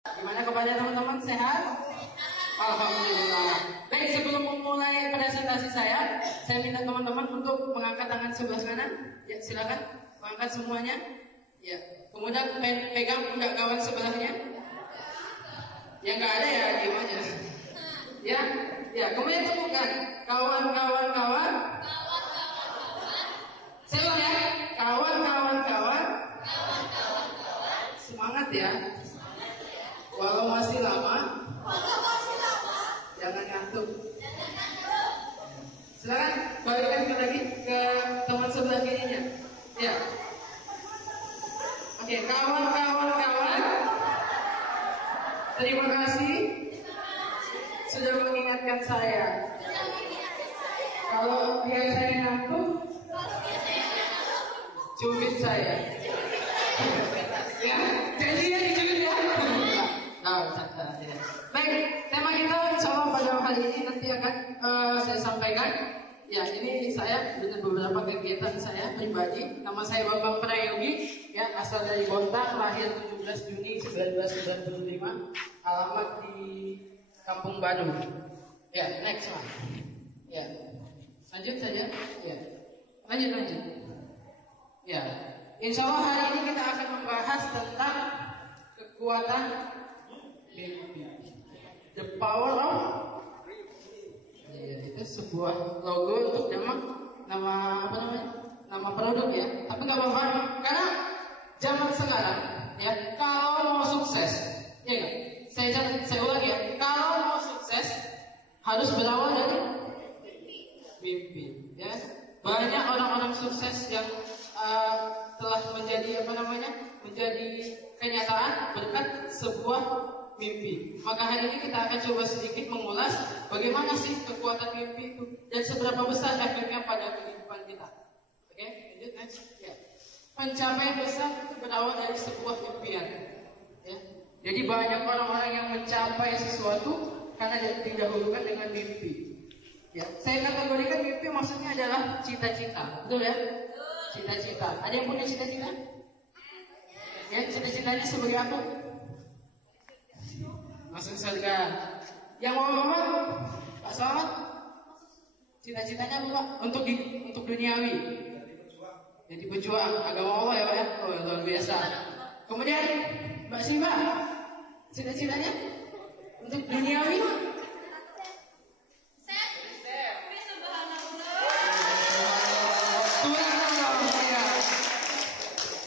Gimana kepada teman-teman, sehat? Alhamdulillah. Baik, sebelum memulai presentasi saya minta teman-teman untuk mengangkat tangan sebelah kanan. Ya, silakan mengangkat semuanya. Ya, kemudian pegang pundak kawan sebelahnya. Yang nggak ada ya diam aja. Ya, ya. Kemudian temukan kawan-kawan. Saya ulang ya, kawan-kawan. Semangat ya. Walau masih lama, jangan ngantuk. Silakan balikkan lagi ke teman sebelah kirinya. Ya. Oke, kawan-kawan. Terima kasih sudah mengingatkan saya. Kalau dia saya ngantuk, cubit saya. Ya, jadi ya dicubit ya. Ya. Baik, tema kita insya Allah pada hari ini nanti akan saya sampaikan. Ya, ini saya dengan beberapa kegiatan saya pribadi. Nama saya Bambang Prayogi, ya, asal dari Bontang, lahir 17 Juni 1995, alamat di Kampung Badung. Ya, next one. Ya, lanjut saja. Ya, lanjut. Ya, insya Allah hari ini kita akan membahas tentang kekuatan mimpi. The power of. Ya, itu sebuah logo untuk nama apa namanya? Nama produk ya. Tapi nggak apa-apa karena zaman sekarang ya, kalau mau sukses, ya nggak? Saya ulang ya, kalau mau sukses harus berawal dari mimpi. Ya, banyak orang-orang sukses yang telah menjadi menjadi kenyataan berkat sebuah mimpi. Maka hari ini kita akan coba sedikit mengulas bagaimana sih kekuatan mimpi itu dan seberapa besar efeknya pada kehidupan kita. Oke, lanjut next. Ya. Pencapaian besar itu berawal dari sebuah impian. Ya. Jadi banyak orang-orang yang mencapai sesuatu karena didahulukan dengan mimpi. Ya, saya kategorikan mimpi maksudnya adalah cita-cita, betul ya? Cita-cita. Ada yang punya cita-cita? Ya, cita-citanya sebagai apa? Masuk surga. Yang mau Pak Selamat? Cita-citanya apa Pak? Untuk duniawi. Jadi pejuang agama Allah ya Pak ya. Oh, luar biasa. Kemudian Mbak Siva, cita-citanya untuk duniawi?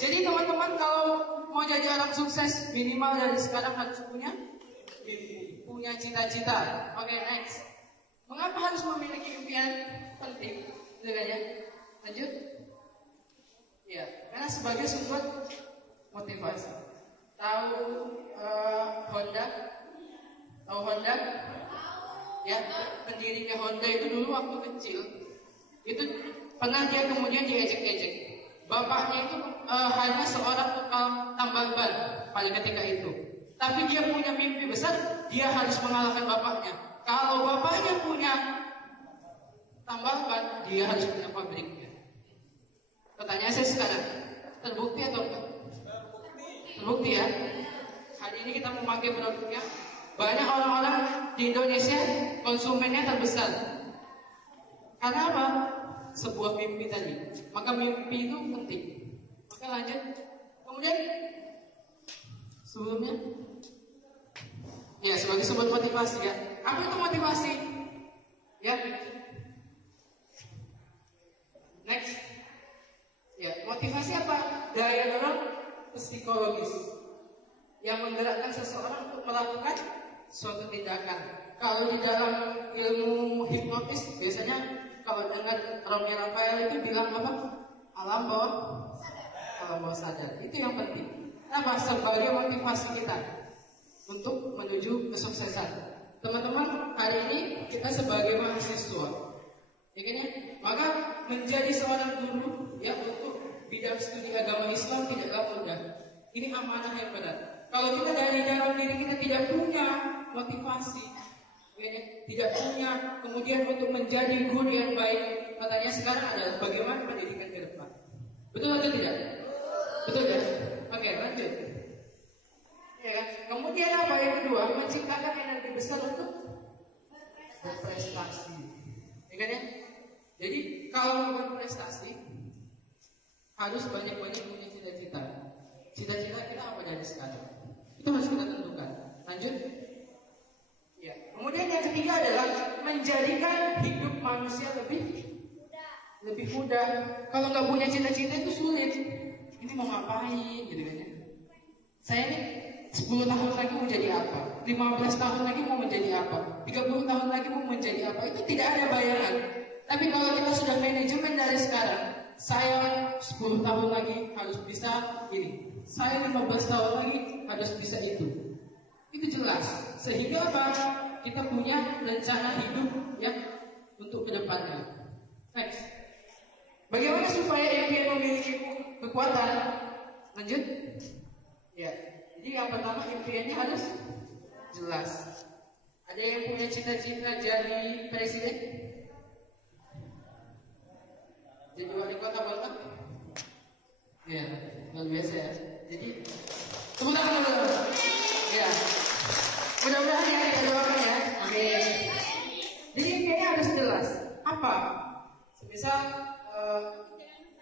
Jadi teman-teman kalau mau jadi orang sukses minimal dari sekarang harus punya cita-cita. Oke, next. Mengapa harus memiliki impian? Penting, kan ya? Lanjut. Ya, karena sebagai sumber motivasi. Tahu Honda? Tahu Honda? Ya, pendirinya Honda itu dulu waktu kecil itu pernah dia kemudian diejek-ejek. Bapaknya itu hanya seorang tukang tambal ban pada ketika itu. Tapi dia punya mimpi besar, dia harus mengalahkan bapaknya. Kalau bapaknya punya tambal ban, dia harus punya pabriknya. Pertanyaan saya sekarang, terbukti atau enggak? Terbukti ya. Hari ini kita memakai produknya. Banyak orang-orang di Indonesia konsumennya terbesar. Karena apa? Sebuah mimpi tadi. Maka mimpi itu penting. Oke, lanjut. Kemudian sebelumnya, ya sebagai sumber motivasi ya. Apa itu motivasi? Ya. Next. Ya, motivasi apa? Daya dorong psikologis yang menggerakkan seseorang untuk melakukan suatu tindakan. Kalau di dalam ilmu hipnotis biasanya kalau dengar Romy Rafael itu bilang apa? Alam bawah sadar. Itu yang penting. Apa? Sebagai motivasi kita untuk menuju kesuksesan. Teman-teman, hari ini kita sebagai mahasiswa, ya kan ya? Maka menjadi seorang guru ya untuk bidang studi agama Islam tidaklah mudah. Ini amanah yang berat. Kalau kita dari dalam diri kita tidak punya motivasi, tidak punya kemudian untuk menjadi guru yang baik, katanya sekarang adalah bagaimana pendidikan ke depan. Betul atau tidak? Betul ya? Oke, lanjut. Ya kan? Kemudian Kemudian apa yang kedua? Menciptakan energi besar untuk berprestasi. Ya kan ya? Jadi kalau mau berprestasi harus banyak-banyak punya cita-cita. Cita-cita kita apa dari sekarang? Itu harus kita tentukan. Lanjut. Ya. Kemudian yang ketiga adalah menjadikan hidup manusia lebih mudah. Kalau nggak punya cita-cita itu sulit. Ini mau ngapain gitu kan ya? Saya nih 10 tahun lagi mau jadi apa? 15 tahun lagi mau menjadi apa? 30 tahun lagi mau menjadi apa? Itu tidak ada bayangan. Tapi kalau kita sudah manajemen dari sekarang, saya 10 tahun lagi harus bisa ini. Saya 15 tahun lagi harus bisa itu. Itu jelas. Sehingga apa? Kita punya rencana hidup ya untuk kedepannya. Next. Bagaimana supaya impian memiliki kekuatan? Lanjut. Ya. Jadi yang pertama impiannya harus jelas. Ada yang punya cita-cita jadi presiden? Jadi wali kota Batam? Ya, luar biasa ya. Jadi tepuk tangan dulu. Ya. Mudah-mudahan yang kita doakan ya. Amin. Jadi impiannya harus jelas. Apa? Semisal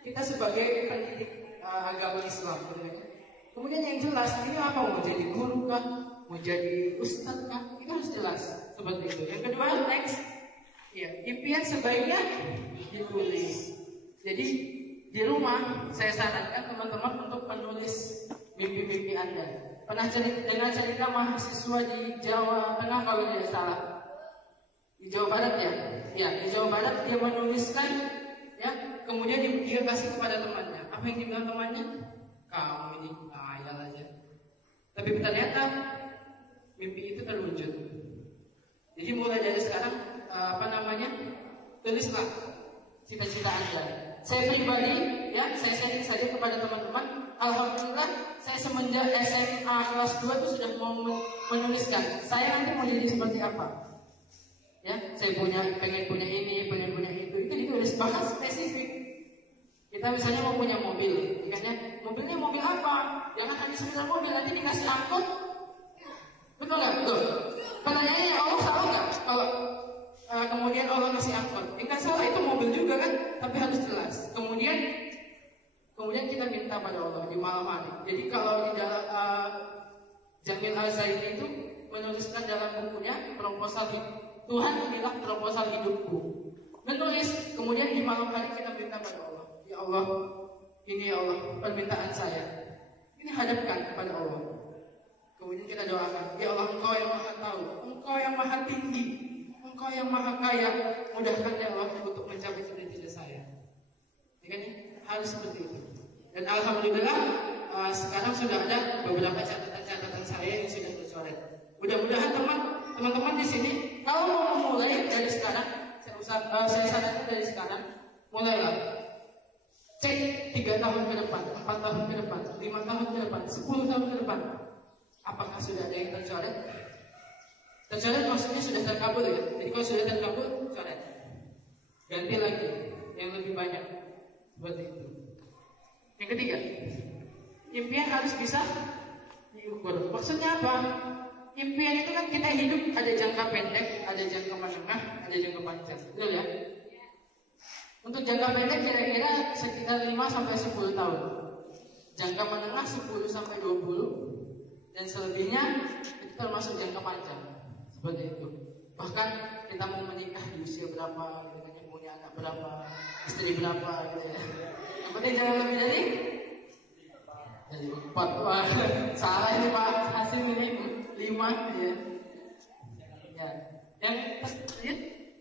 kita sebagai pendidik agama Islam, kemudian yang jelas ini apa, mau jadi guru kah, mau jadi ustadz kah, itu harus jelas seperti itu. Yang kedua, next, ya impian sebaiknya ditulis. Jadi di rumah saya sarankan teman-teman untuk menulis mimpi-mimpi Anda. Pernah dengar cerita mahasiswa di Jawa Tengah kalau tidak salah, di Jawa Barat ya, ya di Jawa Barat dia menuliskan ya, kemudian dia kasih kepada temannya. Apa yang dibilang temannya? Kamu ini khayal aja. Tapi ternyata mimpi itu terwujud. Jadi mulai dari sekarang tulislah cita-cita Anda. Saya pribadi ya, saya sharing saja kepada teman-teman. Alhamdulillah saya semenjak SMA kelas 2 itu sudah mau menuliskan saya nanti mau jadi seperti apa. Ya, saya pengen punya ini, pengen punya itu ditulis, bahkan spesifik. Kita misalnya mau punya mobil, ikannya mobilnya mobil apa? Jangan hanya sekedar mobil, nanti dikasih angkot. Betul nggak? Betul. Pertanyaannya, Allah salah nggak kalau kemudian Allah kasih angkot? Enggak salah, itu mobil juga kan, tapi harus jelas. Kemudian kita minta pada Allah di malam hari. Jadi kalau di dalam Jamil Al-Zaini itu menuliskan dalam bukunya proposal hidup. Tuhan, inilah proposal hidupku. Menulis, kemudian di malam hari kita minta pada Allah. Ya Allah, ini ya Allah permintaan saya. Ini hadapkan kepada Allah. Kemudian kita doakan, ya Allah, Engkau yang maha tahu, Engkau yang maha tinggi, Engkau yang maha kaya, mudahkan ya Allah untuk mencapai cita-cita saya. Ya kan? Harus seperti itu. Dan alhamdulillah sekarang sudah ada beberapa catatan-catatan saya yang sudah tercoret. Mudah-mudahan teman-teman di sini kalau mau memulai dari sekarang, saya sarankan dari sekarang, mulailah. Cek 3 tahun ke depan, 4 tahun ke depan, 5 tahun ke depan, 10 tahun ke depan. Apakah sudah ada yang tercoret? Tercoret maksudnya sudah terkabul ya. Jadi kalau sudah terkabul, coret. Ganti lagi yang lebih banyak. Seperti itu. Yang ketiga, impian harus bisa diukur. Maksudnya apa? Impian itu kan kita hidup ada jangka pendek, ada jangka menengah, ada jangka panjang. Betul ya? Untuk jangka pendek kira-kira sekitar 5-10 tahun. Jangka menengah 10-20, dan selebihnya itu termasuk jangka panjang. Seperti itu. Bahkan kita mau menikah di usia berapa, kita punya anak berapa, istri berapa gitu ya. Yang penting jangan lebih dari 4. Wah, salah ini Pak, hasil ini 5 ya. Ya. Yang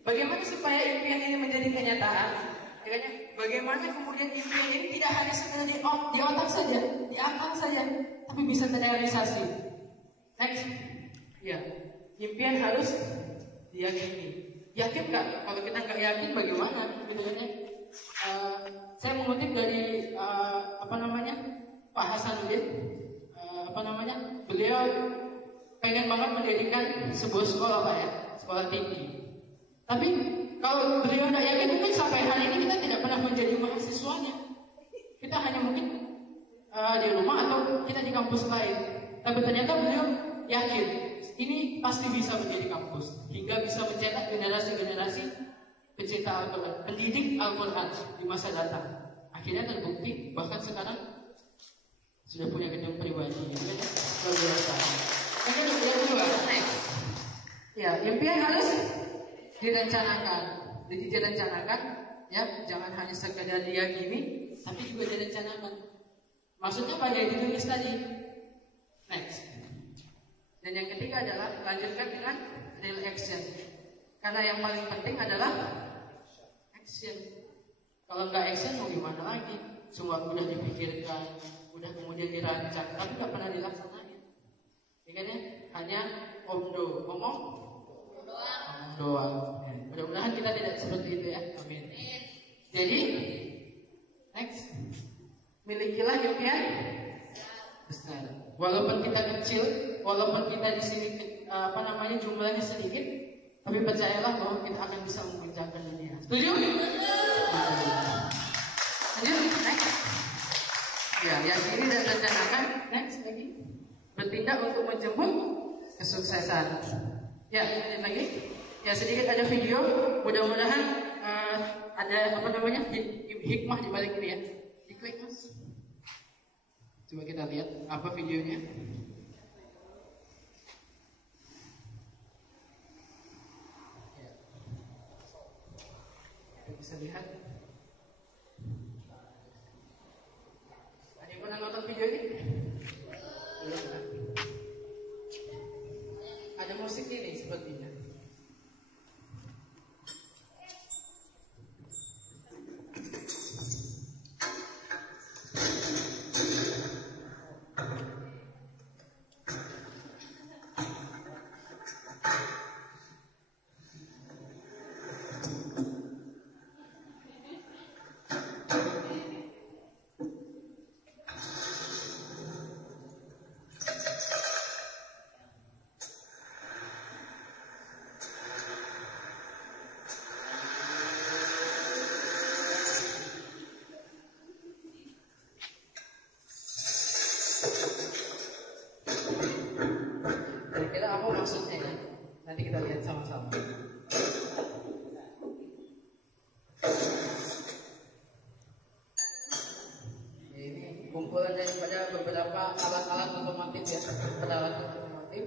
bagaimana supaya impian ini menjadi kenyataan? Bagaimana kemudian impian ini tidak hanya sekedar di otak saja, di akal saja, tapi bisa terrealisasi. Next, ya, impian harus diyakini. Yakin nggak? Kalau kita nggak yakin, bagaimana? Saya mengutip dari Pak Hasanuddin, beliau pengen banget mendirikan sebuah sekolah Pak ya, sekolah tinggi. Tapi kalau beliau tidak yakin, mungkin sampai hari ini kita tidak pernah menjadi mahasiswanya. Kita hanya mungkin di rumah atau kita di kampus lain. Tapi ternyata beliau yakin ini pasti bisa menjadi kampus hingga bisa mencetak generasi-generasi pencinta Al-Quran, pendidik Al-Quran di masa datang. Akhirnya terbukti, bahkan sekarang sudah punya gedung pribadi. Luar biasa. Yang kedua, next. Ya, impian harus direncanakan. Jadi direncanakan, ya, jangan hanya sekedar diyakini, tapi juga direncanakan. Maksudnya pada ditulis tadi. Next. Dan yang ketiga adalah lanjutkan dengan real action. Karena yang paling penting adalah action. Kalau nggak action mau gimana lagi? Semua udah dipikirkan, udah kemudian dirancang, tapi nggak pernah dilaksanain. Ya kan ya? Hanya ngomong doang. Mudah-mudahan kita tidak seperti itu ya. Amin. Jadi next, milikilah impian besar. Walaupun kita kecil, walaupun kita di sini jumlahnya sedikit, tapi percayalah bahwa kita akan bisa menguncangkan dunia. Setuju? Lanjut, next. Ya, yakini dan rencanakan. Next lagi. Bertindak untuk menjemput kesuksesan. Ya, lanjut lagi. Ya, sedikit ada video. Mudah-mudahan ada hikmah di balik ini ya. Diklik mas. Coba kita lihat apa videonya. Ya. Kita bisa lihat. Ada yang pernah nonton video ini? Belum kan? Ada musik ini sepertinya. Kira-kira apa maksudnya ya? Nanti kita lihat sama-sama. Ya, ini kumpulan daripada beberapa alat-alat otomotif ya, peralatan otomotif.